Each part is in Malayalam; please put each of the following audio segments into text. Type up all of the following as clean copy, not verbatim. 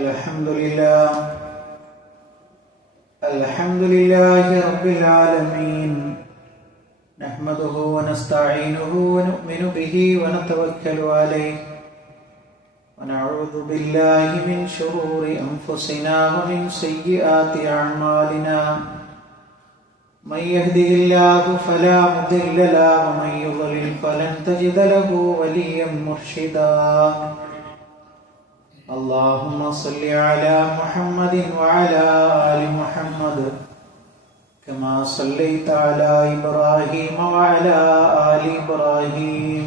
الحمد لله رب العالمين نحمده ونستعينه ونؤمن به ونتوكل عليه ونعوذ بالله من شرور أنفسنا ومن سيئات أعمالنا من يهده الله فلا مضل له ومن يضلل فلن تجد له وليا مرشدا اللهم صل على محمد وعلى آل محمد كما صليت على إبراهيم وعلى آل إبراهيم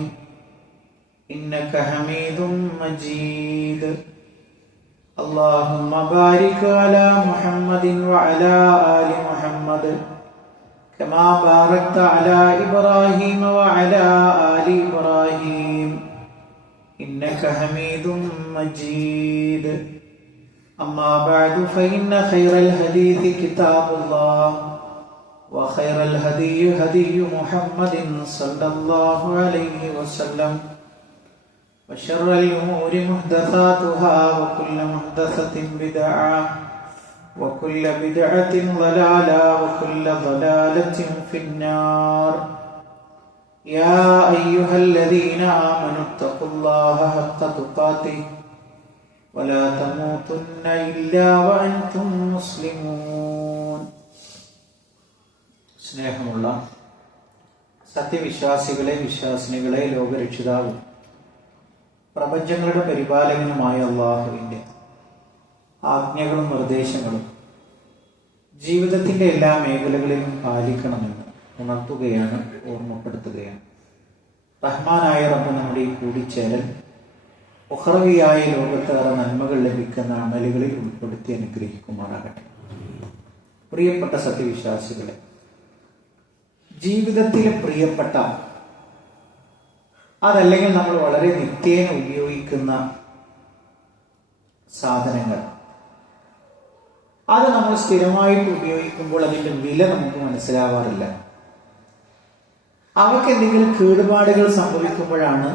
إنك حميد مجيد اللهم بارك على محمد وعلى آل محمد كما باركت على إبراهيم وعلى آل إبراهيم إنك حميد مجيد أما بعد فإن خير الحديث كتاب الله وخير الهدي هدي محمد صلى الله عليه وسلم وشر الأمور محدثاتها وكل محدثة بدعة وكل بدعة ضلالة وكل ضلالة في النار يا أيها الذين آمنوا اتقوا الله حق تقاته ولا تموتن إلا وأنتم مسلمون സ്നേഹമുള്ള സത്യവിശ്വാസികളെ വിശ്വാസിനികളെ ലോകരക്ഷിതാവും പ്രപഞ്ചങ്ങളുടെ പരിപാലകനുമായ അല്ലാഹുവിന്റെ ആജ്ഞകളും നിർദ്ദേശങ്ങളും ജീവിതത്തിന്റെ എല്ലാ മേഖലകളിലും പാലിക്കണമെന്ന് ഉണർത്തുകയാണ്, ഓർമ്മപ്പെടുത്തുകയാണ്. റഹ്മാനായ റബ്ബ് നമ്മുടെ ഈ കൂടിച്ചേരൽ ഉഖ്റവിയായ ലോകത്തേറെ നന്മകൾ ലഭിക്കുന്ന അമലുകളിൽ ഉൾപ്പെടുത്തി അനുഗ്രഹിക്കുമാറാകട്ടെ. പ്രിയപ്പെട്ട സത്യവിശ്വാസികളെ, ജീവിതത്തിൽ പ്രിയപ്പെട്ട അതല്ലെങ്കിൽ നമ്മൾ വളരെ നിത്യേന ഉപയോഗിക്കുന്ന സാധനങ്ങൾ, അത് നമ്മൾ സ്ഥിരമായിട്ട് ഉപയോഗിക്കുമ്പോൾ അതിൻ്റെ വില നമുക്ക് മനസ്സിലാവാറില്ല. അവർക്ക് എന്തെങ്കിലും കേടുപാടുകൾ സംഭവിക്കുമ്പോഴാണ്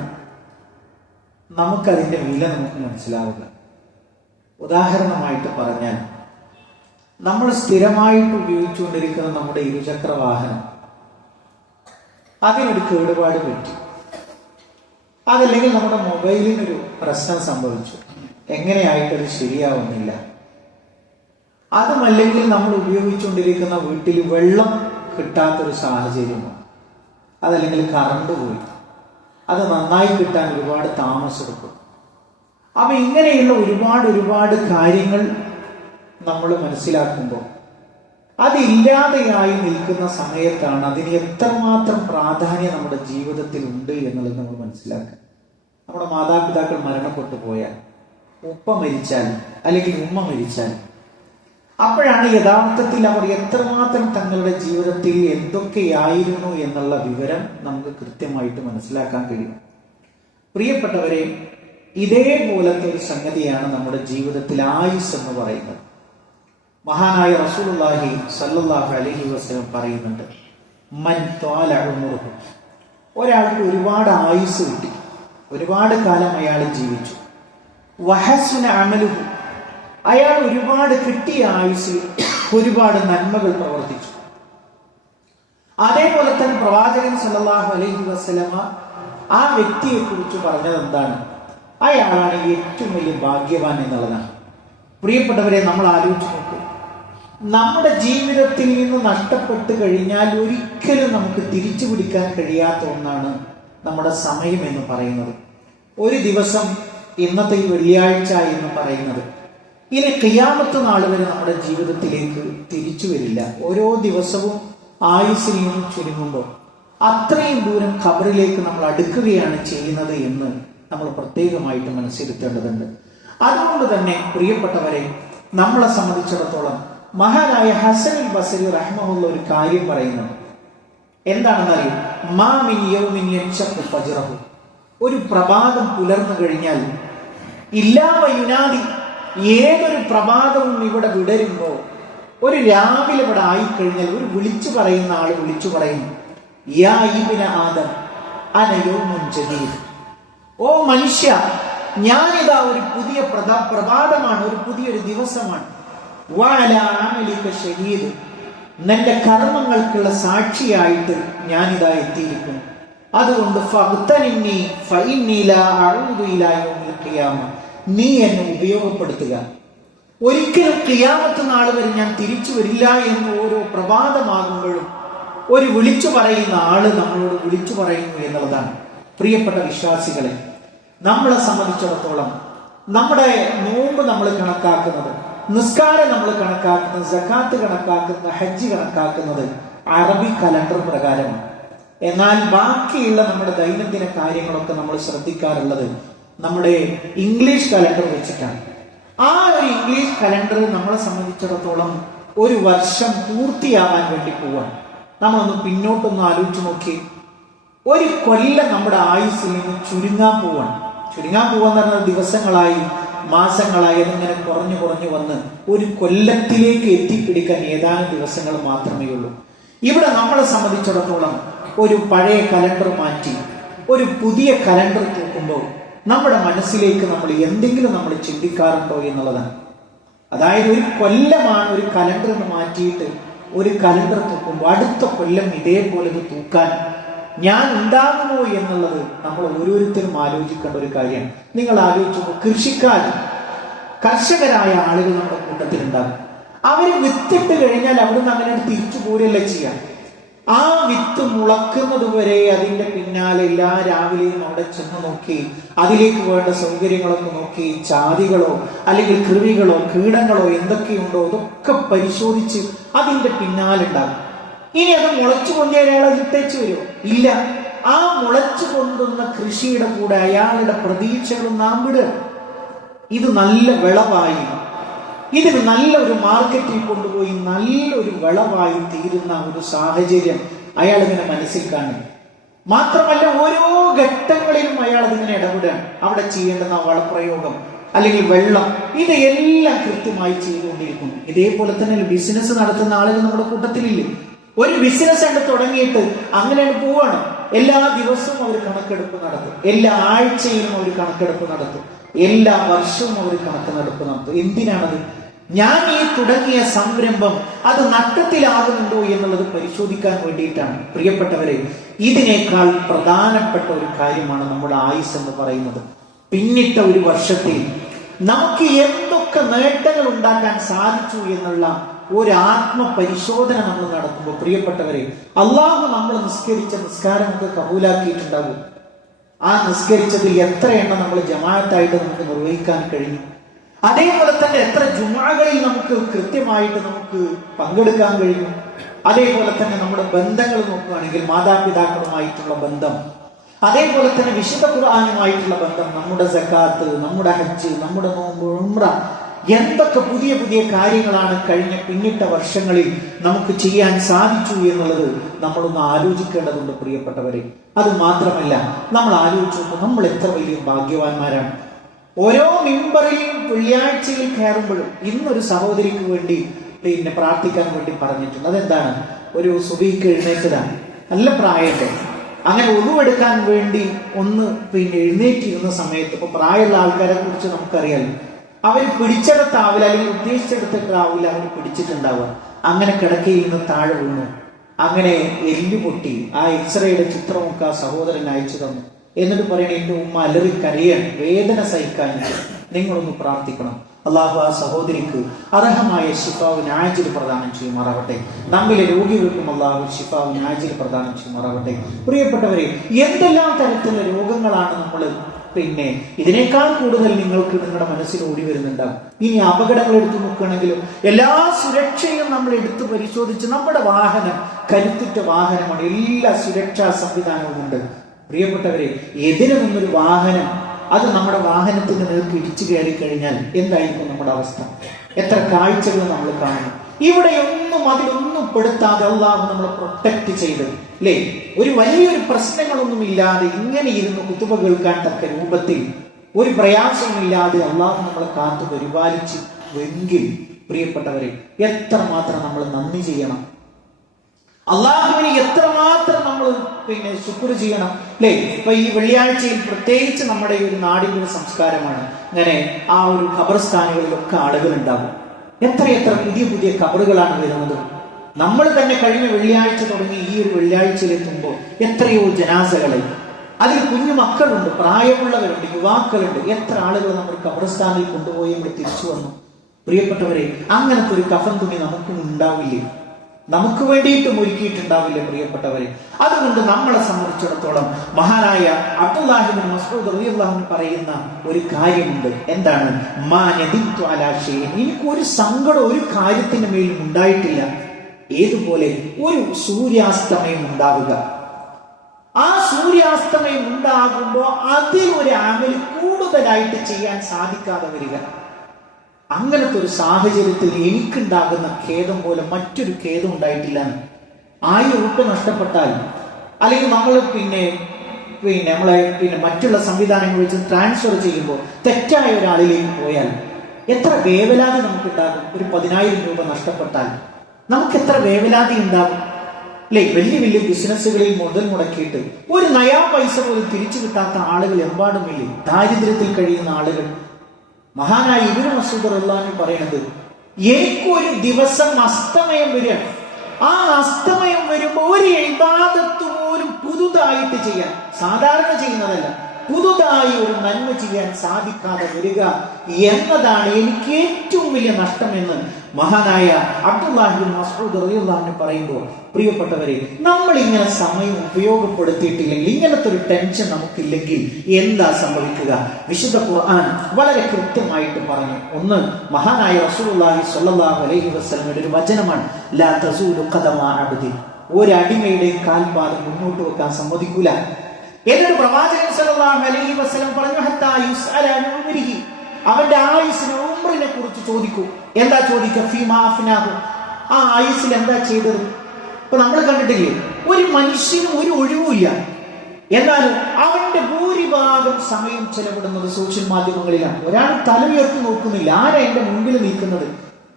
നമുക്കതിൻ്റെ വില നമുക്ക് മനസ്സിലാവുക. ഉദാഹരണമായിട്ട് പറഞ്ഞാൽ, നമ്മൾ സ്ഥിരമായിട്ട് ഉപയോഗിച്ചുകൊണ്ടിരിക്കുന്ന നമ്മുടെ ഇരുചക്ര വാഹനം, അതിനൊരു കേടുപാട് പറ്റി, അതല്ലെങ്കിൽ നമ്മുടെ മൊബൈലിനൊരു പ്രശ്നം സംഭവിച്ചു, എങ്ങനെയായിട്ടത് ശരിയാവുന്നില്ല. അതുമല്ലെങ്കിൽ നമ്മൾ ഉപയോഗിച്ചുകൊണ്ടിരിക്കുന്ന വീട്ടിൽ വെള്ളം കിട്ടാത്തൊരു സാഹചര്യമോ, അതല്ലെങ്കിൽ കറണ്ട് പോയി, അത് നന്നായി കിട്ടാൻ ഒരുപാട് താമസമെടുക്കും. അപ്പൊ ഇങ്ങനെയുള്ള ഒരുപാട് കാര്യങ്ങൾ നമ്മൾ മനസ്സിലാക്കുമ്പോൾ, അതില്ലാതെയായി നിൽക്കുന്ന സമയത്താണ് അതിന് എത്രമാത്രം പ്രാധാന്യം നമ്മുടെ ജീവിതത്തിൽ ഉണ്ട് എന്നുള്ളത് നമ്മൾ മനസ്സിലാക്കുക. നമ്മുടെ മാതാപിതാക്കൾ മരണപ്പെട്ടു പോയാൽ, ഉപ്പ മരിച്ചാൽ അല്ലെങ്കിൽ ഉമ്മ മരിച്ചാൽ, അപ്പോഴാണ് യഥാർത്ഥത്തിൽ അവർ എത്രമാത്രം തങ്ങളുടെ ജീവിതത്തിൽ എന്തൊക്കെയായിരുന്നു എന്നുള്ള വിവരം നമുക്ക് കൃത്യമായിട്ട് മനസ്സിലാക്കാൻ കഴിയും. പ്രിയപ്പെട്ടവരെ, ഇതേപോലത്തെ ഒരു സംഗതിയാണ് നമ്മുടെ ജീവിതത്തിൽ ആയുസ് എന്ന് പറയുന്നത്. മഹാനായ റസൂലുള്ളാഹി സ്വല്ലല്ലാഹു അലൈഹി വസല്ലം പറയുന്നുണ്ട്, മൻ ത്വാല ഉമറുഹു, ഒരാൾക്ക് ഒരുപാട് ആയുസ് കിട്ടി, ഒരുപാട് കാലം അയാൾ ജീവിച്ചു, വഹസുന അമലുഹു, അയാൾ ഒരുപാട് കിട്ടിയ ആയുസ്സിൽ ഒരുപാട് നന്മകൾ പ്രവർത്തിച്ചു. അതേപോലെ തന്നെ പ്രവാചകൻ സല്ലല്ലാഹു അലൈഹി വസല്ലമ ആ വ്യക്തിയെ കുറിച്ച് പറഞ്ഞത് എന്താണ്? അയാളാണ് ഏറ്റവും വലിയ ഭാഗ്യവാൻ എന്നുള്ളതാണ്. പ്രിയപ്പെട്ടവരെ, നമ്മൾ ആലോചിച്ച് നോക്കൂ, നമ്മുടെ ജീവിതത്തിൽ നിന്ന് നഷ്ടപ്പെട്ടു കഴിഞ്ഞാൽ ഒരിക്കലും നമുക്ക് തിരിച്ചു പിടിക്കാൻ കഴിയാത്ത ഒന്നാണ് നമ്മുടെ സമയം എന്ന് പറയുന്നത്. ഒരു ദിവസം, ഇന്നത്തെ ഈ വെള്ളിയാഴ്ച എന്ന് പറയുന്നത്, ഇനി ഖിയാമത്ത് നാൾ വരെ നമ്മുടെ ജീവിതത്തിലേക്ക് തിരിച്ചു വരില്ല. ഓരോ ദിവസവും ആയുസ്സിൽ നിന്നും ചുരുങ്ങുമ്പോൾ അത്രയും ദൂരം ഖബറിലേക്ക് നമ്മൾ അടുക്കുകയാണ് ചെയ്യുന്നത് എന്ന് നമ്മൾ പ്രത്യേകമായിട്ട് മനസ്സിരുത്തേണ്ടതുണ്ട്. അതുകൊണ്ട് തന്നെ പ്രിയപ്പെട്ടവരെ, നമ്മളെ സംബന്ധിച്ചിടത്തോളം മഹാനായ ഹസനുൽ ബസരി റഹ്മഹുള്ള ഒരു കാര്യം പറയുന്നുണ്ട്. എന്താണെന്നറിയും? മാ മിൻ യൗമിൻ യൻശഖു ഫജ്റഹു, ഒരു പ്രഭാതം പുലർന്നു കഴിഞ്ഞാൽ, ഇല്ലാ വയുനാദി, ഏതൊരു പ്രഭാതവും ഇവിടെ വിടരുമ്പോ, ഒരു രാവിലെ ഇവിടെ ആയിക്കഴിഞ്ഞാൽ ഒരു വിളിച്ചു പറയുന്ന ആള് വിളിച്ചു പറയും, യാ ഇബ്ന ആദം അന യൗമുൻ ജദീദ്, ഓ മനുഷ്യ, ഞാനിതാ ഒരു പുതിയ പ്രഭാതമാണ്, ഒരു പുതിയൊരു ദിവസമാണ്. വഅലാ അമലിക ഷഹീദ്, നിന്റെ കർമ്മങ്ങൾക്കുള്ള സാക്ഷിയായിട്ട് ഞാനിതാ എത്തിയിരിക്കുന്നു. അതുകൊണ്ട് ഫഗ്തനിന്നി ഫഇന്നി ലാ അഊദു ഇലാ യൗമിൽ ഖിയാമ, നീ എന്നെ ഉപയോഗപ്പെടുത്തുക. ഒരിക്കലും ഖിയാമത്ത് നാൾ വരെ ഞാൻ തിരിച്ചു വരില്ല എന്ന് ഓരോ പ്രഭാതമാകുമ്പോഴും ഒരു വിളിച്ചു പറയുന്ന ആള് നമ്മളോട് വിളിച്ചു പറയുന്നു എന്നുള്ളതാണ്. പ്രിയപ്പെട്ട വിശ്വാസികളെ, നമ്മളെ സംബന്ധിച്ചിടത്തോളം നമ്മുടെ നോമ്പ് നമ്മൾ കണക്കാക്കുന്നത്, നിസ്കാരം നമ്മൾ കണക്കാക്കുന്നത്, സക്കാത്ത് കണക്കാക്കുന്നത്, ഹജ്ജ് കണക്കാക്കുന്നത് അറബി കലണ്ടർ പ്രകാരമാണ്. എന്നാൽ ബാക്കിയുള്ള നമ്മുടെ ദൈനംദിന കാര്യങ്ങളൊക്കെ നമ്മൾ ശ്രദ്ധിക്കാറുള്ളത് നമ്മുടെ ഇംഗ്ലീഷ് കലണ്ടർ വെച്ചിട്ടാണ്. ആ ഒരു ഇംഗ്ലീഷ് കലണ്ടർ നമ്മളെ സംബന്ധിച്ചിടത്തോളം ഒരു വർഷം പൂർത്തിയാവാൻ വേണ്ടി പോവാണ്. നമ്മളൊന്ന് പിന്നോട്ടൊന്ന് ആലോചിച്ച് നോക്കി. ഒരു കൊല്ലം നമ്മുടെ ആയുസ്സിൽ നിന്ന് ചുരുങ്ങാൻ പോവാന്ന് പറഞ്ഞാൽ ദിവസങ്ങളായി മാസങ്ങളായി അതിങ്ങനെ കുറഞ്ഞു വന്ന് ഒരു കൊല്ലത്തിലേക്ക് എത്തിപ്പിടിക്കാൻ ഏതാനും ദിവസങ്ങൾ മാത്രമേ ഉള്ളൂ. ഇവിടെ നമ്മളെ സംബന്ധിച്ചിടത്തോളം ഒരു പഴയ കലണ്ടർ മാറ്റി ഒരു പുതിയ കലണ്ടർ തൂക്കുമ്പോൾ നമ്മുടെ മനസ്സിലേക്ക് നമ്മൾ എന്തെങ്കിലും നമ്മൾ ചിന്തിക്കാറുണ്ടോ എന്നുള്ളതാണ്. അതായത് ഒരു കൊല്ലമാണ് ഒരു കലണ്ടർ മാറ്റിയിട്ട് ഒരു കലണ്ടർ തൂക്കുമ്പോൾ അടുത്ത കൊല്ലം ഇതേപോലെ ഇത് തൂക്കാൻ ഞാൻ ഉണ്ടാകുമോ എന്നുള്ളത് നമ്മൾ ഓരോരുത്തരും ആലോചിക്കേണ്ട ഒരു കാര്യമാണ്. നിങ്ങൾ ആലോചിച്ചു, കർഷകരായ ആളുകൾ നമ്മുടെ കൂട്ടത്തിലുണ്ടാകും. അവര് വിത്തിട്ട് കഴിഞ്ഞാൽ അവിടുന്ന് അങ്ങനെ തിരിച്ചു പോരല്ല ചെയ്യാം. ആ വിത്ത് മുളക്കുന്നത് വരെ അതിന്റെ പിന്നാലെ എല്ലാ രാവിലെയും അവിടെ ചെന്ന് നോക്കി അതിലേക്ക് വേണ്ട സൗകര്യങ്ങളൊക്കെ നോക്കി ജാതികളോ അല്ലെങ്കിൽ കൃമികളോ കീടങ്ങളോ എന്തൊക്കെയുണ്ടോ അതൊക്കെ പരിശോധിച്ച് അതിന്റെ പിന്നാലുണ്ടാകും. ഇനി അത് മുളച്ചു പൊന്തിയ അയാളെ ഇട്ടേച്ചു വരുമോ? ഇല്ല. ആ മുളച്ചു പൊന്തുന്ന കൃഷിയുടെ കൂടെ അയാളുടെ പ്രതീക്ഷകളും നാം വിടുക. ഇത് നല്ല വിളവായി, ഇതിന് നല്ലൊരു മാർക്കറ്റിൽ കൊണ്ടുപോയി നല്ലൊരു വിളവായി തീരുന്ന ഒരു സാഹചര്യം അയാൾ ഇങ്ങനെ മനസ്സിൽ കാണും. മാത്രമല്ല ഓരോ ഘട്ടങ്ങളിലും അയാൾ അതിങ്ങനെ ഇടപെടുകയാണ്. അവിടെ ചെയ്യേണ്ടുന്ന വളപ്രയോഗം അല്ലെങ്കിൽ വെള്ളം ഇതെല്ലാം കൃത്യമായി ചെയ്തുകൊണ്ടിരിക്കുന്നു. ഇതേപോലെ തന്നെ ബിസിനസ് നടത്തുന്ന ആളുകൾ നമ്മുടെ കൂട്ടത്തിലില്ലേ? ഒരു ബിസിനസ് കണ്ട് തുടങ്ങിയിട്ട് അങ്ങനെയാണ് പോവാണ്. എല്ലാ ദിവസവും അവർ കണക്കെടുപ്പ് നടത്തും, എല്ലാ ആഴ്ചയിലും അവർ കണക്കെടുപ്പ് നടത്തും, എല്ലാ വർഷവും അവർ കണക്കെടുപ്പ് നടത്തും. എന്തിനാണത്? ഞാൻ ഈ തുടങ്ങിയ സംരംഭം അത് നഷ്ടത്തിലാകുന്നുണ്ടോ എന്നുള്ളത് പരിശോധിക്കാൻ വേണ്ടിയിട്ടാണ്. പ്രിയപ്പെട്ടവരെ, ഇതിനേക്കാൾ പ്രധാനപ്പെട്ട ഒരു കാര്യമാണ് നമ്മുടെ ആയുസ് എന്ന് പറയുന്നത്. പിന്നിട്ട ഒരു വർഷത്തിൽ നമുക്ക് എന്തൊക്കെ നേട്ടങ്ങൾ ഉണ്ടാക്കാൻ സാധിച്ചു എന്നുള്ള ഒരു ആത്മപരിശോധന നമ്മൾ നടത്തുമ്പോൾ പ്രിയപ്പെട്ടവരെ, അള്ളാഹു നമ്മൾ നിസ്കരിച്ച നിസ്കാരമൊക്കെ കബൂലാക്കിയിട്ടുണ്ടാകും. ആ നിസ്കരിച്ചതിൽ എത്ര എണ്ണം നമ്മൾ ജമാഅത്തായിട്ട് നമുക്ക് നിർവഹിക്കാൻ കഴിഞ്ഞു? അതേപോലെ തന്നെ എത്ര ജുമാകളിൽ നമുക്ക് കൃത്യമായിട്ട് നമുക്ക് പങ്കെടുക്കാൻ കഴിഞ്ഞു? അതേപോലെ തന്നെ നമ്മുടെ ബന്ധങ്ങൾ നോക്കുകയാണെങ്കിൽ മാതാപിതാക്കളുമായിട്ടുള്ള ബന്ധം, അതേപോലെ തന്നെ വിശുദ്ധ ഖുർആനുമായിട്ടുള്ള ബന്ധം, നമ്മുടെ സക്കാത്ത്, നമ്മുടെ ഹജ്ജ്, നമ്മുടെ നോമ്പ്, ഉംറ, എന്തൊക്കെ പുതിയ പുതിയ കാര്യങ്ങളാണ് കഴിഞ്ഞ പിന്നിട്ട വർഷങ്ങളിൽ നമുക്ക് ചെയ്യാൻ സാധിച്ചു എന്നുള്ളത് നമ്മളൊന്ന് ആലോചിക്കേണ്ടതുണ്ട് പ്രിയപ്പെട്ടവരെ. അത് മാത്രമല്ല, നമ്മൾ ആലോചിച്ചു നമ്മൾ എത്ര വലിയ ഭാഗ്യവാന്മാരാണ്. ഓരോ മിമ്പറിലും വെള്ളിയാഴ്ചയിൽ കയറുമ്പോഴും ഇന്നൊരു സഹോദരിക്ക് വേണ്ടി പ്രാർത്ഥിക്കാൻ വേണ്ടി പറഞ്ഞിട്ടുണ്ട്. അതെന്താണ്? ഒരു സുബഹിക്ക് എഴുന്നേറ്റതാണ്, നല്ല പ്രായത്തെ അങ്ങനെ ഒഴിവെടുക്കാൻ വേണ്ടി ഒന്ന് എഴുന്നേറ്റിരുന്ന സമയത്ത്, ഇപ്പൊ പ്രായമുള്ള ആൾക്കാരെ കുറിച്ച് നമുക്കറിയാലോ, അവർ പിടിച്ചെടുത്താവില്ല അല്ലെങ്കിൽ ഉദ്ദേശിച്ചെടുത്തിട്ടാവില്ല അവർ പിടിച്ചിട്ടുണ്ടാവുക. അങ്ങനെ കിടക്കയിൽ നിന്ന് താഴെ വീണു, അങ്ങനെ എല്ല് പൊട്ടി. ആ എക്സ്റേയുടെ ചിത്രമൊക്കെ ആ സഹോദരൻ അയച്ചു തന്നു. എന്നിട്ട് പറയണ, എന്റെ ഉമ്മ അലറി കരയാൻ, വേദന സഹിക്കാൻ, നിങ്ങളൊന്ന് പ്രാർത്ഥിക്കണം. അള്ളാഹു ആ സഹോദരിക്ക് അർഹമായ ശിഫാവ് നാജിൽ പ്രദാനം ചെയ്യുമാറാവട്ടെ. നമ്മിലെ രോഗികൾക്കും അള്ളാഹു ശിഫാവ് നാജിൽ പ്രദാനം ചെയ്യുമാറാവട്ടെ. പ്രിയപ്പെട്ടവരെ, എന്തെല്ലാം തരത്തിലുള്ള രോഗങ്ങളാണ് നമ്മൾ ഇതിനേക്കാൾ കൂടുതൽ നിങ്ങൾക്ക് നിങ്ങളുടെ മനസ്സിൽ ഓടി വരുന്നുണ്ടാവും. ഇനി അപകടങ്ങൾ എടുത്തു നോക്കുകയാണെങ്കിലും എല്ലാ സുരക്ഷയും നമ്മൾ എടുത്തു പരിശോധിച്ച്, നമ്മുടെ വാഹനം കരുത്തുറ്റ വാഹനമാണ്, എല്ലാ സുരക്ഷാ സംവിധാനവും ഉണ്ട്. പ്രിയപ്പെട്ടവരെ, എതിരെ നിന്നൊരു വാഹനം അത് നമ്മുടെ വാഹനത്തിന് നേർക്ക് ഇടിച്ചു കയറി കഴിഞ്ഞാൽ എന്തായിരിക്കും നമ്മുടെ അവസ്ഥ? എത്ര കാഴ്ചകൾ നമ്മൾ കാണുന്നു. ഇവിടെയൊന്നും അതിലൊന്നും പെടുത്താതെ അള്ളാഹു നമ്മളെ പ്രൊട്ടക്ട് ചെയ്ത്, അല്ലേ, ഒരു വലിയൊരു പ്രശ്നങ്ങളൊന്നും ഇല്ലാതെ ഇങ്ങനെ ഇരുന്ന് കുത്തുബ കേൾക്കാൻ തക്ക രൂപത്തിൽ ഒരു പ്രയാസമില്ലാതെ അള്ളാഹു നമ്മളെ കാത്തു പരിപാലിച്ചു എങ്കിൽ പ്രിയപ്പെട്ടവരെ, എത്രമാത്രം നമ്മൾ നന്ദി ചെയ്യണം. അള്ളാഹുവിന് എത്രമാത്രം നമ്മൾ ശുക്ർ ചെയ്യണം അല്ലേ? ഇപ്പൊ ഈ വെള്ളിയാഴ്ചയിൽ പ്രത്യേകിച്ച് നമ്മുടെ ഈ ഒരു നാടിന്റെ ഒരു സംസ്കാരമാണ്. അങ്ങനെ ആ ഒരു ഖബർസ്ഥാനുകളിലൊക്കെ ആളുകൾ ഉണ്ടാകും. എത്രയെത്ര പുതിയ പുതിയ ഖബറുകളാണ് വരുന്നത്. നമ്മൾ തന്നെ കഴിഞ്ഞ വെള്ളിയാഴ്ച തുടങ്ങി ഈ ഒരു വെള്ളിയാഴ്ചയിലെത്തുമ്പോൾ എത്രയോ ജനാസകളെ, അതിൽ കുഞ്ഞു മക്കളുണ്ട്, പ്രായമുള്ളവരുണ്ട്, യുവാക്കളുണ്ട്. എത്ര ആളുകൾ നമ്മൾ ഖബർസ്ഥാനിൽ കൊണ്ടുപോയി നമ്മൾ തിരിച്ചു വന്നു. പ്രിയപ്പെട്ടവരെ, അങ്ങനത്തെ ഒരു കഫൻ തുണി നമുക്കും ഉണ്ടാവില്ലേ? നമുക്ക് വേണ്ടിയിട്ടും ഒരുക്കിയിട്ടുണ്ടാവില്ലേ പ്രിയപ്പെട്ടവരെ? അതുകൊണ്ട് നമ്മളെ സംബന്ധിച്ചിടത്തോളം മഹാനായ അബ്ദുല്ലാഹി ഇബ്നു മസ്ഊദ് റളിയല്ലാഹു അൻഹു പറയുന്ന ഒരു കാര്യമുണ്ട്. എന്താണ്? മാ നദിത്തു അലാ ഷൈഇൻ, എനിക്ക് ഒരു സങ്കടം ഒരു കാര്യത്തിന് മേലും ഉണ്ടായിട്ടില്ല. ഏതുപോലെ ഒരു സൂര്യാസ്തമയം ഉണ്ടാവുക. ആ സൂര്യാസ്തമയം ഉണ്ടാകുമ്പോൾ അതിൽ ഒരു അമൽ കൂടുതലായിട്ട് ചെയ്യാൻ സാധിക്കാതെ വരിക. അങ്ങനത്തെ ഒരു സാഹചര്യത്തിൽ എനിക്കുണ്ടാകുന്ന ഖേദം പോലെ മറ്റൊരു ഖേദം ഉണ്ടായിട്ടില്ല. 1000 രൂപ നഷ്ടപ്പെട്ടാൽ, അല്ലെങ്കിൽ നമ്മൾ നമ്മളെ മറ്റുള്ള സംവിധാനങ്ങൾ വെച്ച് ട്രാൻസ്ഫർ ചെയ്യുമ്പോൾ തെറ്റായ ഒരാളിലേക്ക് പോയാൽ എത്ര വേവലാതി നമുക്കുണ്ടാകും. ഒരു 10,000 രൂപ നഷ്ടപ്പെട്ടാൽ നമുക്ക് എത്ര വേവലാതി ഉണ്ടാകും അല്ലെ? വലിയ വലിയ ബിസിനസ്സുകളിൽ മുതൽ മുടക്കിയിട്ട് ഒരു നയാ പൈസ പോലും തിരിച്ചു കിട്ടാത്ത ആളുകൾ എമ്പാടുമില്ലേ? ദാരിദ്ര്യത്തിൽ കഴിയുന്ന ആളുകൾ. മഹാനായ ഇബ്നു മസ്ഊദ് റളിയല്ലാഹു അൻഹു പറയുന്നത്, എനിക്കൊരു ദിവസം അസ്തമയം വരികയാണ്. ആ അസ്തമയം വരുമ്പോൾ ഒരു ഇബാദത്ത് പോലും പുതുതായിട്ട് ചെയ്യാൻ, സാധാരണ ചെയ്യുന്നതല്ല, പുതുതായി ഒരു നന്മ ചെയ്യാൻ സാധിക്കാതെ വരിക എന്നതാണ് എനിക്ക് ഏറ്റവും വലിയ നഷ്ടമെന്ന് മഹാനായ അബ്ദുല്ലാഹി ഇബ്നു മസ്ഊദ് റളിയല്ലാഹു അൻഹു പറയുമ്പോൾ, പ്രിയപ്പെട്ടവരെ, നമ്മൾ ഇങ്ങനെ സമയം ഉപയോഗപ്പെടുത്തിയിട്ടില്ലെങ്കിൽ, ഇങ്ങനത്തെ ഒരു ടെൻഷൻ നമുക്കില്ലെങ്കിൽ എന്താ സംഭവിക്കുക? വിശുദ്ധ ഖുർആൻ വളരെ കൃത്യമായിട്ട് പറഞ്ഞു. ഒന്ന്, മഹാനായ റസൂലുള്ളാഹി സ്വല്ലല്ലാഹു അലൈഹി വസല്ലമയുടെ ഒരു വചനമാണ്, ലാ തസൂലു ഖദമ അബ്ദി, ഒരു അടിമയുടെ കാൽപാദം മുന്നോട്ട് വെക്കാൻ സമ്മതിക്കൂല. എന്നിട്ട് പ്രവാചകൻ സല്ലല്ലാഹു അലൈഹി വസല്ലം പറഞ്ഞു, ഹത്താ യുസ്അല അൻ ഉംരിഹി, അവന്റെ ആയുസ്സിനെ, ഉംറിനെ കുറിച്ച് ചോദിക്കൂ. എന്താ ചോദിക്കുക? ഫീമാ അഫ്നാഹു, ആ ആയുസ്സിൽ എന്താ ചെയ്തത്? ഇപ്പൊ നമ്മൾ കണ്ടിട്ടില്ലേ, ഒരു മനുഷ്യനും ഒരു ഒഴിവുമില്ല. എന്നാലും അവന്റെ ഭൂരിഭാഗം സമയം ചെലവിടുന്നത് സോഷ്യൽ മാധ്യമങ്ങളിലാണ്. ഒരാൾ തല ഉയർത്തി നോക്കുന്നില്ല, ആരാ എന്റെ മുമ്പിൽ നിൽക്കുന്നത്.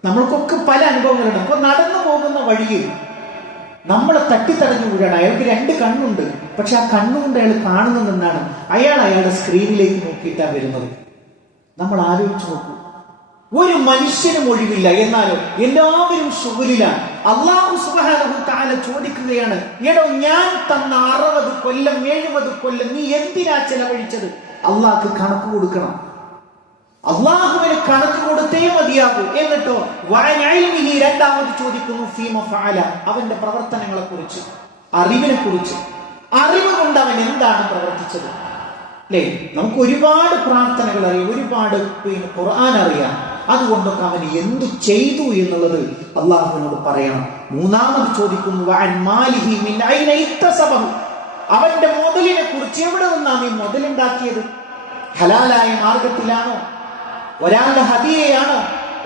നമ്മൾക്കൊക്കെ പല അനുഭവങ്ങളുണ്ട്. അപ്പൊ നടന്നു പോകുന്ന വഴിയിൽ നമ്മളെ തട്ടിത്തടഞ്ഞു വീഴാണ്. അയാൾക്ക് 2 കണ്ണുണ്ട്, പക്ഷെ ആ കണ്ണുകൊണ്ട് അയാൾ കാണുന്നത് എന്താണ്? അയാളുടെ സ്ക്രീനിലേക്ക് നോക്കിയിട്ടാ വരുന്നത്. നമ്മൾ ആലോചിച്ച് നോക്കൂ. ഒരു മനുഷ്യനും ഒഴിവില്ല, എന്നാലും എല്ലാവരും ശുഗലിലാണ്. അല്ലാഹു സുബ്ഹാനഹു തആല ചോദിക്കുകയാണ്, എടോ, ഞാൻ തന്ന 60 കൊല്ലം 70 കൊല്ലം നീ എന്തിനാ ചെലവഴിച്ചത്? അള്ളാഹ്ക്ക് കണക്ക് കൊടുക്കണം. അള്ളാഹുവിന് കണക്ക് കൊടുത്തേ മതിയാകൂ. എന്നിട്ടോ രണ്ടാമത് ചോദിക്കുന്നു, ഫീമ ഫഅല, അവന്റെ പ്രവർത്തനങ്ങളെ കുറിച്ച്, അറിവിനെ കുറിച്ച്. അറിവ് കൊണ്ട് അവൻ എന്താണ് പ്രവർത്തിച്ചത് അല്ലേ? നമുക്ക് ഒരുപാട് പ്രാർത്ഥനകൾ അറിയാം, ഒരുപാട് ഖുർആൻ അറിയാം. അതുകൊണ്ടൊക്കെ അവൻ എന്ത് ചെയ്തു എന്നുള്ളത് അള്ളാഹുവിനോട് പറയണം. മൂന്നാമത് ചോദിക്കുന്നു, അവന്റെ മുതലിനെ കുറിച്ച്. എവിടെ നിന്നാണ് ഈ മുതലുണ്ടാക്കിയത്? ഹലാലായ മാർഗത്തിലാണോ? ഒരാളുടെ ഹദിയയാണോ?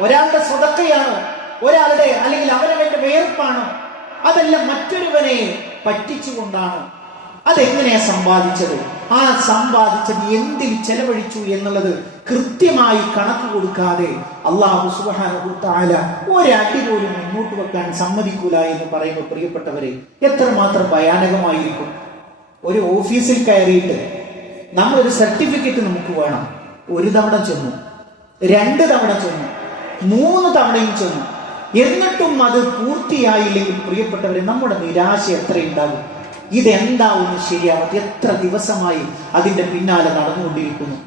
ഒരാളുടെ സ്വതക്കയാണോ? ഒരാളുടെ, അല്ലെങ്കിൽ അവനവന്റെ വേർപ്പാണോ? അതെല്ലാം മറ്റൊരുവനെ പറ്റിച്ചുകൊണ്ടാണോ? അതെങ്ങനെയാ സമ്പാദിച്ചത്? ആ സമ്പാദിച്ചത് എന്തിൽ ചെലവഴിച്ചു എന്നുള്ളത് കൃത്യമായി കണക്ക് കൊടുക്കാതെ അല്ലാഹു സുബ്ഹാനഹു തആല ഒരടി പോലും മുന്നോട്ട് വെക്കാൻ സമ്മതിക്കൂല എന്ന് പറയുമ്പോൾ, പ്രിയപ്പെട്ടവരെ, എത്രമാത്രം ഭയാനകമായിരിക്കും. ഒരു ഓഫീസിൽ കയറിയിട്ട് നമ്മളൊരു സർട്ടിഫിക്കറ്റ് നമുക്ക് വേണം. 1 തവണ ചെന്നു, 2 തവണ ചെന്നു, 3 തവണയും ചെന്നു, എന്നിട്ടും അത് പൂർത്തിയായില്ലെങ്കിൽ, പ്രിയപ്പെട്ടവരെ, നമ്മുടെ നിരാശ എത്രയുണ്ടാകും? ഇതെന്താ ഒന്ന് ശരിയാവാത്ത? എത്ര ദിവസമായി അതിന്റെ പിന്നാലെ നടന്നുകൊണ്ടിരിക്കുന്നു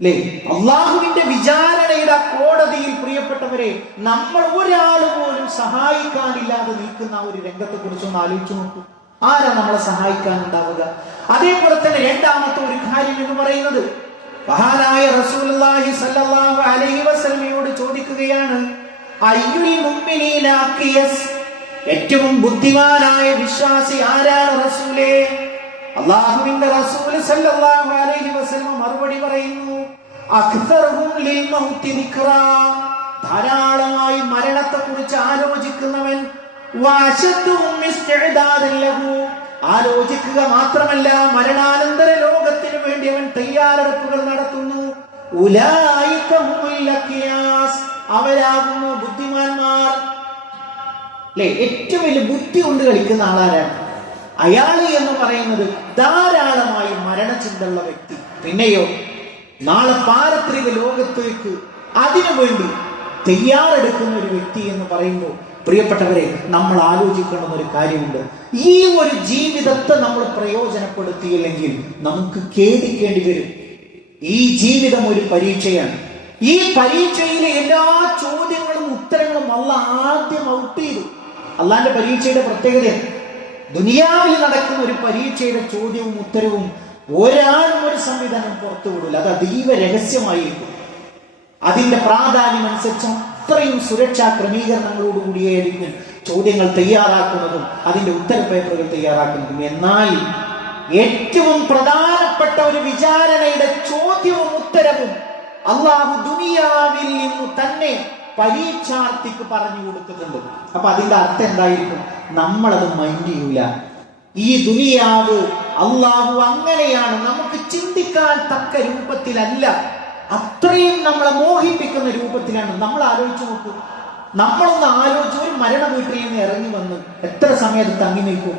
അല്ലേ? അള്ളാഹുവിന്റെ വിചാരണയുടെ കോടതിയിൽ, പ്രിയപ്പെട്ടവരെ, നമ്മൾ ഒരാൾ പോലും സഹായിക്കാനില്ലാതെ നിൽക്കുന്ന ഒരു രംഗത്തെ കുറിച്ചൊന്ന് ആലോചിച്ചു നോക്കൂ. ആരാ നമ്മളെ സഹായിക്കാനുണ്ടാവുക? അതേപോലെ തന്നെ രണ്ടാമത്തെ ഒരു കാര്യം എന്ന് പറയുന്നത്, മഹാനായ റസൂലുള്ളാഹി സ്വല്ലല്ലാഹു അലൈഹി വസല്ലമയോട് ചോദിക്കുകയാണ്, അയ്യുൽ മുഅ്മിനീന അഖിയസ്, ഏറ്റവും ബുദ്ധിമാനായ വിശ്വാസി ആരാണ് റസൂലേ? അല്ലാഹുവിന്റെ റസൂൽ സല്ലല്ലാഹു അലൈഹി വസല്ലം മറുപടി പറയുന്നു, അക്തറുഹും ലിൽ മൗതി ദിക്റാ, ധാരാളമായി മരണത്തെ കുറിച്ച് ആലോചിക്കുന്നവൻ, വഅശദ്ദുഹും ഇസ്തിഅദാദൻ ലഹു, ആലോചിക്കുക മാത്രമല്ല മരണാനന്തര ലോകത്തിന് വേണ്ടി അവൻ തയ്യാറെടുപ്പുകൾ നടത്തുന്നു. ഉലൈക ഹുമുൽ അഖിയാസ്, അവരാകുന്നു ബുദ്ധിമാന്മാർ. അല്ലെ? ഏറ്റവും വലിയ ബുദ്ധി കൊണ്ട് കളിക്കുന്ന ആളാരാണ്? അയാൾ എന്ന് പറയുന്നത് ധാരാളമായി മരണചിന്തയുള്ള വ്യക്തി. പിന്നെയോ നാളെ പാരത്രിക ലോകത്തേക്ക് അതിനു വേണ്ടി തയ്യാറെടുക്കുന്ന ഒരു വ്യക്തി എന്ന് പറയുമ്പോൾ പ്രിയപ്പെട്ടവരെ, നമ്മൾ ആലോചിക്കേണ്ടുന്ന ഒരു കാര്യമുണ്ട്. ഈ ഒരു ജീവിതത്തെ നമ്മൾ പ്രയോജനപ്പെടുത്തിയില്ലെങ്കിൽ നമുക്ക് ഖേദിക്കേണ്ടി വരും. ഈ ജീവിതം ഒരു പരീക്ഷയാണ്. ഈ പരീക്ഷയിലെ എല്ലാ ചോദ്യങ്ങളും ഉത്തരങ്ങളും അള്ളാഹ് ആദ്യം ഔട്ട് ചെയ്തു. അള്ളാന്റെ പരീക്ഷയുടെ പ്രത്യേകതയാണ്, ദുനിയാവിൽ നടക്കുന്ന ഒരു പരീക്ഷയുടെ ചോദ്യവും ഉത്തരവും ഒരാളും ഒരു സംവിധാനം പുറത്തുവിടില്ല. അത് അതീവ രഹസ്യമായിരിക്കും. അതിന്റെ പ്രാധാന്യം അനുസരിച്ച് അത്രയും സുരക്ഷാ ക്രമീകരണങ്ങളോടുകൂടിയായിരിക്കും ചോദ്യങ്ങൾ തയ്യാറാക്കുന്നതും അതിന്റെ ഉത്തരപേപ്പറുകൾ തയ്യാറാക്കുന്നതും. എന്നാൽ ഏറ്റവും പ്രധാനപ്പെട്ട ഒരു വിചാരണയുടെ ചോദ്യവും ഉത്തരവും അള്ളാഹു ദുനിയാവിൽ നിന്ന് തന്നെ പരീക്ഷാർത്ഥിക്ക് പറഞ്ഞു കൊടുത്തിട്ടുണ്ട്. അപ്പൊ അതിന്റെ അർത്ഥം എന്തായിരിക്കും? നമ്മളത് മൈൻഡ് ചെയ്യൂല. ഈ ദുനിയാവ് അള്ളാഹു അങ്ങനെയാണ്, നമുക്ക് ചിന്തിക്കാൻ തക്ക രൂപത്തിലല്ല, അത്രയും നമ്മളെ മോഹിപ്പിക്കുന്ന രൂപത്തിലാണ്. നമ്മൾ ആലോചിച്ച് നോക്കൂ. നമ്മളൊന്ന് ആലോചിച്ച്, ഒരു മരണ വീട്ടിൽ നിന്ന് ഇറങ്ങി വന്ന് എത്ര സമയത്ത് തങ്ങി നിൽക്കും?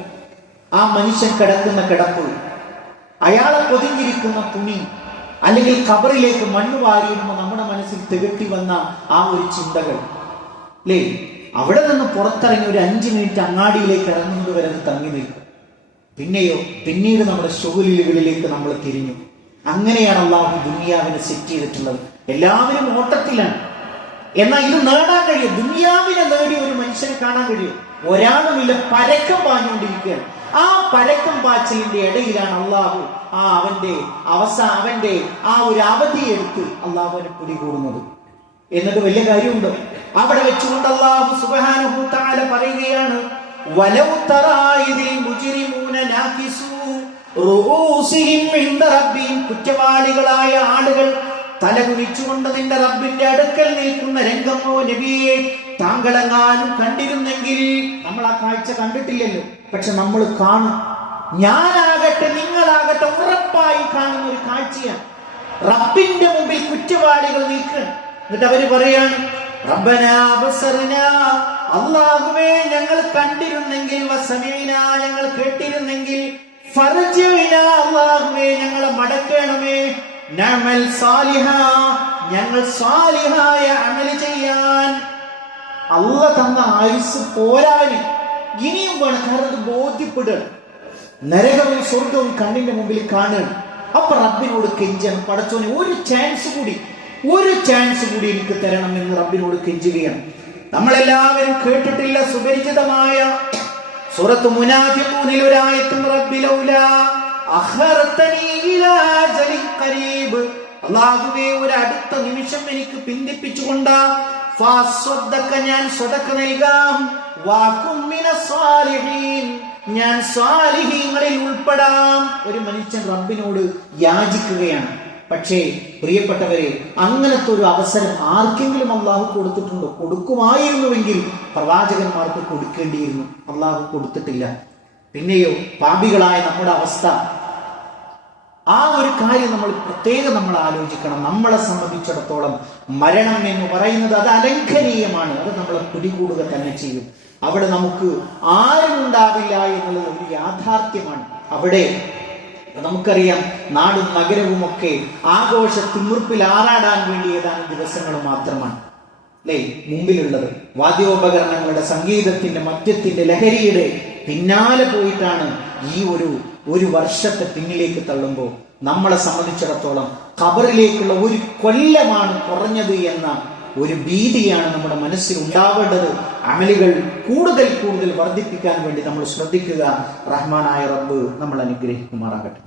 ആ മനുഷ്യൻ കിടക്കുന്ന കിടപ്പ്, അയാളെ പൊതിഞ്ഞിരിക്കുന്ന തുണി, അല്ലെങ്കിൽ ഖബറിലേക്ക് മണ്ണ് വാരിയിടുമ്പോൾ നമ്മുടെ മനസ്സിൽ തികട്ടി വന്ന ആ ഒരു ചിന്തകൾ, അല്ലേ? അവിടെ നിന്ന് പുറത്തിറങ്ങി ഒരു 5 മിനിറ്റ് അങ്ങാടിയിലേക്ക് ഇറങ്ങുന്നത് വരെ അത് തങ്ങി നിൽക്കും. പിന്നെയോ പിന്നീട് നമ്മുടെ ഷുഗലുകളിലേക്ക് നമ്മൾ തിരിഞ്ഞു. അങ്ങനെയാണ് അള്ളാഹു ദുനിയാവിനെ സെറ്റ് ചെയ്തിട്ടുള്ളത്. എല്ലാവരും ഓട്ടത്തിലാണ്. എന്നാൽ ഇത് നേടാൻ കഴിയും. ദുനിയാവിനെ നേടി ഒരു മനുഷ്യനെ കാണാൻ കഴിയും. ഒരാളുമില്ല, പരക്കം പാഞ്ഞുകൊണ്ടിരിക്കുകയാണ്. ആ പരക്കം പാച്ചിലിന്റെ ഇടയിലാണ് അള്ളാഹു അവന്റെ ആ ഒരു അവധിയെടുത്ത് അള്ളാഹുവിനെ പിടികൂടുന്നത്. എന്നിട്ട് വലിയ കാര്യമുണ്ട്. അവിടെ വെച്ചുകൊണ്ട് അള്ളാഹു സുബ്ഹാനഹു തആല പറയുകയാണ്, വലൗ തറാ ഇദിൽ മുജ്രിമൂന നാകിസൂ റൂസിഹിം ഇൻദ റബ്ബിഹിം, കുറ്റവാളികളായ ആളുകൾ തലകുനിച്ചുകൊണ്ട് നിന്റെ റബ്ബിന്റെ അടുക്കൽ നിൽക്കുന്ന രംഗമോ നബിയെ താങ്കളെങ്ങാനും കണ്ടിരുന്നെങ്കിൽ. നമ്മൾ ആ കാഴ്ച കണ്ടിട്ടില്ലല്ലോ, പക്ഷെ നമ്മൾ കാണും. ഞാനാകട്ടെ നിങ്ങളാകട്ടെ ഉറപ്പായി കാണുന്ന ഒരു കാഴ്ചയാണ്. റബ്ബിന്റെ മുമ്പിൽ കുറ്റവാളികൾ നിൽക്കണം. എന്നിട്ട് അവര് പറയാണ്, റബ്ബനാ ബസർനാ, അല്ലാഹുവേ ഞങ്ങൾ കണ്ടിരുന്നെങ്കിൽ, വസമീനാ ഞങ്ങൾ കേട്ടിരുന്നെങ്കിൽ, ഫർജിനാ അല്ലാഹുവേ ഞങ്ങളെ മടക്കണമേ, നഅമൽ സാലിഹാ ഞങ്ങൾ സാലിഹായ അമൽ ചെയ്യാൻ. അല്ലാഹ് തന്ന ആയുസ് പോരാന് ഇനിയും വേണം. കാരണം അത് ബോധ്യപ്പെടുക, നരകവും സ്വർഗവും കണ്ണിന്റെ മുമ്പിൽ കാണുകയാണ്. അപ്പൊ റബ്ബിനോട് കെഞ്ചാൻ, പടച്ചോനെ ഒരു ചാൻസ് കൂടി എനിക്ക് തരണം എന്ന് റബ്ബിനോട് കെഞ്ചുകയാണ്. നമ്മളെല്ലാവരും കേട്ടിട്ടില്ല സുപരിചിതമായ സൂറത്ത് മുനാഫിഖൂനിൽ ഒരു ആയത്തും, റബ്ബി ലൗലാ അഖർതനി ഇലാ അജലിൻ ഖരീബ്, അല്ലാഹുവേ ഒരു അടുത്ത നിമിഷം എനിക്ക് പിന്തിപ്പിച്ചുകൊണ്ടാ, ഫസ്വദ്ദക ഞാൻ സ്വതക്ക നൽകാം, വകും മിനസ് സാലിഹീൻ ഞാൻ സാലിഹീങ്ങളിൽ ഉൾപ്പെടാം. ഒരു മനുഷ്യൻ റബ്ബിനോട് യാചിക്കുകയാണ്. പക്ഷേ പ്രിയപ്പെട്ടവരെ, അങ്ങനത്തെ ഒരു അവസരം ആർക്കെങ്കിലും അള്ളാഹു കൊടുത്തിട്ടുണ്ടോ? കൊടുക്കുമായിരുന്നുവെങ്കിൽ പ്രവാചകന്മാർക്ക് കൊടുക്കേണ്ടിയിരുന്നു. അള്ളാഹു കൊടുത്തിട്ടില്ല. പിന്നെയോ പാപികളായ നമ്മുടെ അവസ്ഥ, ആ ഒരു കാര്യം നമ്മൾ ആലോചിക്കണം. നമ്മളെ സംബന്ധിച്ചിടത്തോളം മരണം എന്ന് പറയുന്നത് അത് അലംഘനീയമാണ്. അത് നമ്മളെ പിടികൂടുക തന്നെ ചെയ്യും. അവിടെ നമുക്ക് ആരും ഉണ്ടാവില്ല എന്നുള്ളത് ഒരു യാഥാർത്ഥ്യമാണ്. അവിടെ നമുക്കറിയാം, നാടും നഗരവും ഒക്കെ ആഘോഷ തിമിർപ്പിൽ ആറാടാൻ വേണ്ടി ഏതാനും ദിവസങ്ങൾ മാത്രമാണ് അല്ലേ മുമ്പിലുള്ളത്. വാദ്യോപകരണങ്ങളുടെ, സംഗീതത്തിന്റെ, മദ്യത്തിന്റെ, ലഹരിയുടെ പിന്നാലെ പോയിട്ടാണ് ഈ ഒരു വർഷത്തെ പിന്നിലേക്ക് തള്ളുമ്പോൾ നമ്മളെ സംബന്ധിച്ചിടത്തോളം ഖബറിലേക്കുള്ള ഒരു കൊല്ലമാണ് കുറഞ്ഞത് എന്ന ഒരു ഭീതിയാണ് നമ്മുടെ മനസ്സിൽ ഉണ്ടാവേണ്ടത്. അമലുകൾ കൂടുതൽ വർദ്ധിപ്പിക്കാൻ വേണ്ടി നമ്മൾ ശ്രദ്ധിക്കുക. റഹ്മാനായ റബ്ബ് നമ്മൾ അനുഗ്രഹിക്കുമാറാകട്ടെ.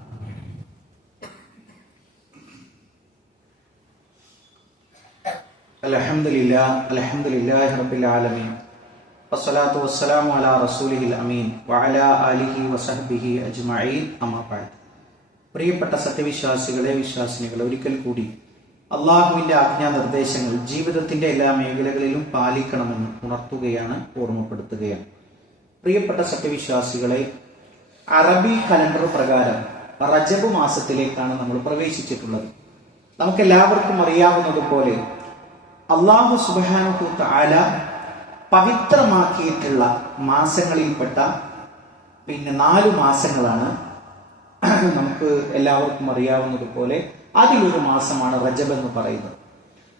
അൽഹംദുലില്ലാഹി റബ്ബിൽ ആലമീൻ, വസ്സലാത്തു വസ്സലാമു അലാ റസൂലിഹിൽ അമീൻ വഅലാ ആലിഹി വസഹ്ബിഹി അജ്മഈൻ, അമ്മാ ബഅദ്. പ്രിയപ്പെട്ട സത്യവിശ്വാസികളെ, വിശ്വാസിനികളെ, ഒരിക്കൽ കൂടി അള്ളാഹുവിന്റെ ആജ്ഞാനിർദ്ദേശങ്ങൾ ജീവിതത്തിന്റെ എല്ലാ മേഖലകളിലും പാലിക്കണമെന്ന് ഉണർത്തുകയാണ്, ഓർമ്മപ്പെടുത്തുകയാണ്. പ്രിയപ്പെട്ട സത്യവിശ്വാസികളെ, അറബി കലണ്ടർ പ്രകാരം റജബ് മാസത്തിലേക്കാണ് നമ്മൾ പ്രവേശിച്ചിട്ടുള്ളത്. നമുക്കെല്ലാവർക്കും അറിയാവുന്നതുപോലെ അല്ലാഹു സുബ്ഹാനഹു തആല പവിത്രമാക്കിയിട്ടുള്ള മാസങ്ങളിൽപ്പെട്ട 4 മാസങ്ങളാണ് നമുക്ക് എല്ലാവർക്കും അറിയാവുന്നതുപോലെ. അതിലൊരു മാസമാണ് റജബ് എന്ന് പറയുന്നത്.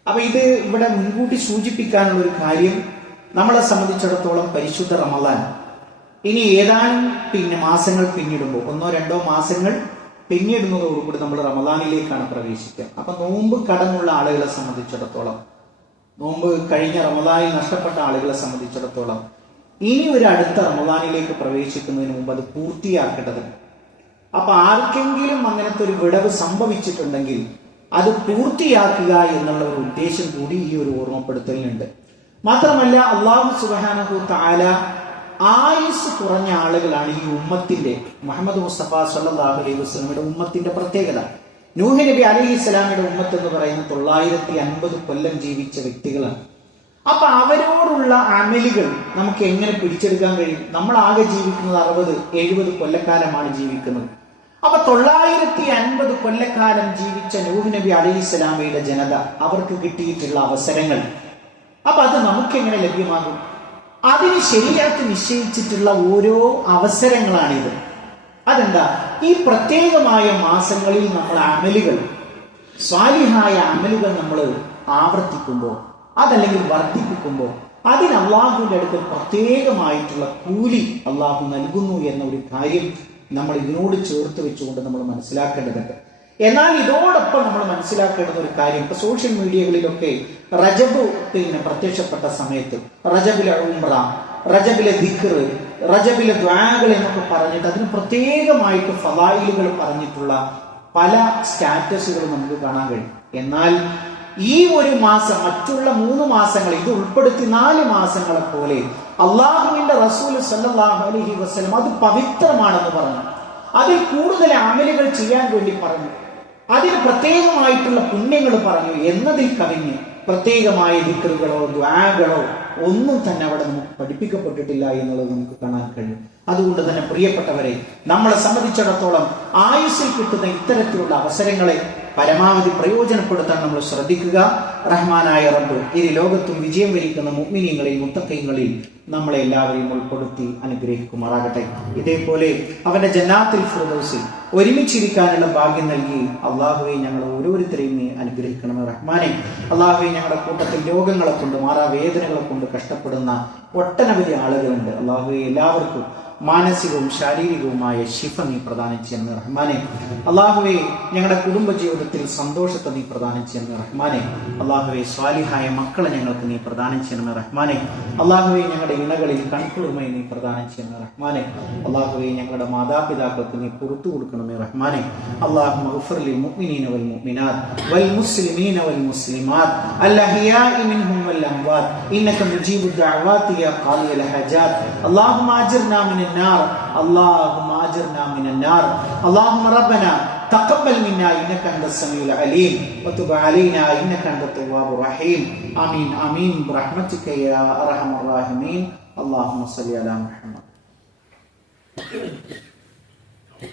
അപ്പൊ ഇത് ഇവിടെ മുൻകൂട്ടി സൂചിപ്പിക്കാനുള്ള ഒരു കാര്യം, നമ്മളെ സംബന്ധിച്ചിടത്തോളം പരിശുദ്ധ റമദാൻ ഇനി ഏതാനും മാസങ്ങൾ പിന്നിടുമ്പോൾ 1-2 മാസങ്ങൾ പിന്നിടുന്നതോടുകൂടി നമ്മൾ റമദാനിലേക്കാണ് പ്രവേശിക്കുക. അപ്പൊ നോമ്പ് കടമുള്ള ആളുകളെ സംബന്ധിച്ചിടത്തോളം, നോമ്പ് കഴിഞ്ഞ റമദാനിൽ നഷ്ടപ്പെട്ട ആളുകളെ സംബന്ധിച്ചിടത്തോളം ഇനി ഒരു അടുത്ത റമദാനിലേക്ക് പ്രവേശിക്കുന്നതിന് മുമ്പ് അത് പൂർത്തിയാക്കേണ്ടതുണ്ട്. അപ്പൊ ആർക്കെങ്കിലും അങ്ങനത്തെ ഒരു വിടവ് സംഭവിച്ചിട്ടുണ്ടെങ്കിൽ അത് പൂർത്തിയാക്കുക എന്നുള്ള ഒരു ഉദ്ദേശം കൂടി ഈ ഒരു ഓർമ്മപ്പെടുത്തലിനുണ്ട്. മാത്രമല്ല അല്ലാഹു സുബ്ഹാനഹു തആല ആയുസ് കുറഞ്ഞ ആളുകളാണ് ഈ ഉമ്മത്തിന്റെ, മുഹമ്മദ് മുസ്തഫ സല്ലല്ലാഹു അലൈഹി വസല്ലമയുടെ ഉമ്മത്തിന്റെ പ്രത്യേകത. നൂഹ് നബി അലൈഹിസ്സലാമിന്റെ ഉമ്മത്ത് എന്ന് പറയുന്നത് 950 കൊല്ലം ജീവിച്ച വ്യക്തികളാണ്. അപ്പൊ അവരോടുള്ള അമലുകൾ നമുക്ക് എങ്ങനെ പിടിച്ചെടുക്കാൻ കഴിയും? നമ്മൾ ആകെ ജീവിക്കുന്നത് 60-70 കൊല്ലക്കാലമാണ് ജീവിക്കുന്നത്. അപ്പൊ 950 കൊല്ലക്കാലം ജീവിച്ച നൂഹ് നബി അലൈഹിസ്സലാമയുടെ ജനത, അവർക്ക് കിട്ടിയിട്ടുള്ള അവസരങ്ങൾ, അപ്പൊ അത് നമുക്ക് എങ്ങനെ ലഭ്യമാകും? അതിന് ശരിയാക്കി നിശ്ചയിച്ചിട്ടുള്ള ഓരോ അവസരങ്ങളാണിത്. അതെന്താ? ഈ പ്രത്യേകമായ മാസങ്ങളിൽ നമ്മൾ അമലുകൾ, സ്വാലിഹായ അമലുകൾ നമ്മൾ ആവർത്തിക്കുമ്പോൾ, അതല്ലെങ്കിൽ വർദ്ധിപ്പിക്കുമ്പോൾ അതിന് അള്ളാഹുവിന്റെ അടുത്ത് പ്രത്യേകമായിട്ടുള്ള കൂലി അള്ളാഹു നൽകുന്നു എന്ന ഒരു കാര്യം നമ്മൾ ഇതിനോട് ചേർത്ത് വെച്ചുകൊണ്ട് നമ്മൾ മനസ്സിലാക്കേണ്ടതുണ്ട്. എന്നാൽ ഇതോടൊപ്പം നമ്മൾ മനസ്സിലാക്കേണ്ടുന്ന ഒരു കാര്യം, ഇപ്പൊ സോഷ്യൽ മീഡിയകളിലൊക്കെ റജബ് പ്രത്യക്ഷപ്പെട്ട സമയത്ത് റജബിലെ ഉംറ, റജബിലെ ദിക്ർ, റജബിലെ ദ്വാകൾ എന്നൊക്കെ പറഞ്ഞിട്ട് അതിന് പ്രത്യേകമായിട്ട് ഫളായിലുകൾ പറഞ്ഞിട്ടുള്ള പല സ്റ്റാറ്റസുകളും നമുക്ക് കാണാൻ കഴിയും. എന്നാൽ ഈ ഒരു മാസം, മറ്റുള്ള 3 മാസങ്ങൾ ഇത് ഉൾപ്പെടുത്തി 4 മാസങ്ങളെ പോലെ അള്ളാഹുവിന്റെ റസൂൽ സല്ലല്ലാഹു അലൈഹി വസല്ലം അത് പവിത്രമാണെന്ന് പറഞ്ഞു. അതിൽ കൂടുതൽ അമലുകൾ ചെയ്യാൻ വേണ്ടി പറഞ്ഞു. അതിന് പ്രത്യേകമായിട്ടുള്ള പുണ്യങ്ങൾ പറഞ്ഞു എന്നതിൽ കവിഞ്ഞ് പ്രത്യേകമായ ദിക്റുകളോ ദ്വാകളോ ഒന്നും തന്നെ അവിടെ നമുക്ക് പഠിപ്പിക്കപ്പെട്ടിട്ടില്ല എന്നുള്ളത് നമുക്ക് കാണാൻ കഴിയും. അതുകൊണ്ട് തന്നെ പ്രിയപ്പെട്ടവരെ, നമ്മളെ സംബന്ധിച്ചിടത്തോളം ആയുസ്സിൽ കിട്ടുന്ന ഇത്തരത്തിലുള്ള അവസരങ്ങളെ പരമാവധി പ്രയോജനപ്പെടുത്താൻ നമ്മൾ ശ്രദ്ധിക്കുക. റഹ്മാനായ റബ്ബ് ഇരു ലോകത്തും വിജയം വരിക്കുന്ന മുഅ്മിനീങ്ങളിൽ മുത്തഖീങ്ങളിൽ നമ്മളെ എല്ലാവരെയും ഉൾപ്പെടുത്തി അനുഗ്രഹിക്കുമാറാകട്ടെ. ഇതേപോലെ അവന്റെ ജന്നാത്തുൽ ഫിർദൗസിൽ ഒരുമിച്ചിരിക്കാനുള്ള ഭാഗ്യം നൽകി അള്ളാഹുവെ ഞങ്ങൾ ഓരോരുത്തരെയും നീ അനുഗ്രഹിക്കണമേ റഹ്മാനെ. അള്ളാഹുവെ ഞങ്ങളുടെ കൂട്ടത്തിൽ രോഗങ്ങളെ കൊണ്ട്, മാറാവേദനകളെ കൊണ്ട് കഷ്ടപ്പെടുന്ന ഒട്ടനവധി ആളുകളുണ്ട്. അള്ളാഹുവെ എല്ലാവർക്കും മാനസികവും ശാരീരികവുമായ ശിഫ നീ പ്രദാനം ചെയ്യുന്ന റഹ്മാനെ. അള്ളാഹുവെ ഞങ്ങളുടെ കുടുംബ ജീവിതത്തിൽ സന്തോഷത്തെ നീ പ്രദാനം ചെയ്യുന്ന റഹ്മാനെ. അള്ളാഹുവെ സ്വാലിഹായ മക്കളെ ഞങ്ങൾക്ക് നീ പ്രദാനം ചെയ്യണമേ റഹ്മാനെ. അള്ളാഹുവെ ഞങ്ങളുടെ ഇണകളിൽ കൺകുളിർമയെ നീ പ്രദാനം ചെയ്യുന്ന റഹ്മാനെ. അള്ളാഹുവെ ഞങ്ങളുടെ മാതാപിതാക്കൾക്ക് നീ പുറത്തു കൊടുക്കണമേ റഹ്മാനെ. അള്ളാഹുമ്മ ഗ്ഫിർ ലിൽ മുഅ്മിനീന വൽ മുഅ്മിനാത്ത് വൽ മുസ്ലിമീന വൽ മുസ്ലിമാത്ത് അൽ അഹ്യാഇ മിൻഹും വൽ അംവാത്ത് ഇന്നക മുജീബുദ് ദഅവാതി യാ ഖാദിയൽ ഹജാത്ത്. അല്ലാഹുമ്മ അജിർനാ മിനൻ النار اللهم اجرنا من النار اللهم ربنا تقبل منا انك انت السميع العليم وتب علينا انك انت التواب الرحيم امين امين برحمتك يا ارحم الراحمين اللهم صل على محمد.